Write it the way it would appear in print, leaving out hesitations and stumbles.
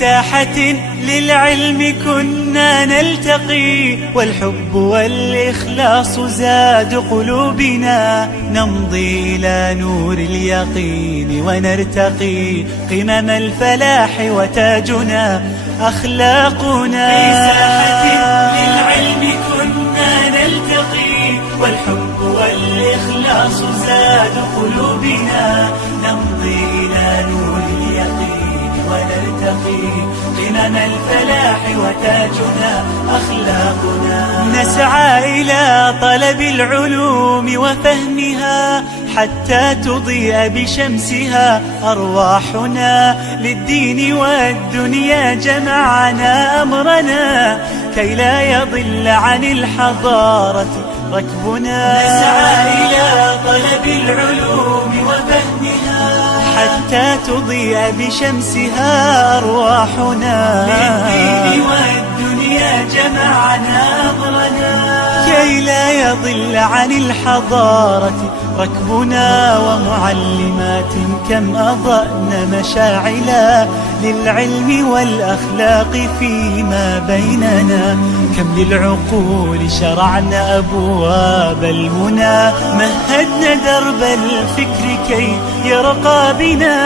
ساحة للعلم كنا نلتقي، والحب والإخلاص زاد قلوبنا، نمضي إلى نور اليقين ونرتقي قمم الفلاح وتاجنا أخلاقنا. في ساحة للعلم كنا نلتقي، والحب والإخلاص زاد قلوبنا، نمضي إلى نور اليقين ونرتقي قمم الفلاح وتاجنا أخلاقنا. نسعى إلى طلب العلوم وفهمها حتى تضيء بشمسها أرواحنا، للدين والدنيا جمعنا أمرنا كي لا يضل عن الحضارة ركبنا. نسعى إلى طلب العلوم وفهمها حتى تضيء بشمسها أرواحنا، للدين والدنيا جمعنا أمرنا كي لا يضل عن الحضارة ركبنا. ومعلمات كم أضأنا مشاعلا للعلم والأخلاق فيما بيننا، كم للعقول شرعنا أبواب المنى، مهدنا درب الفكر كي يرقى بنا.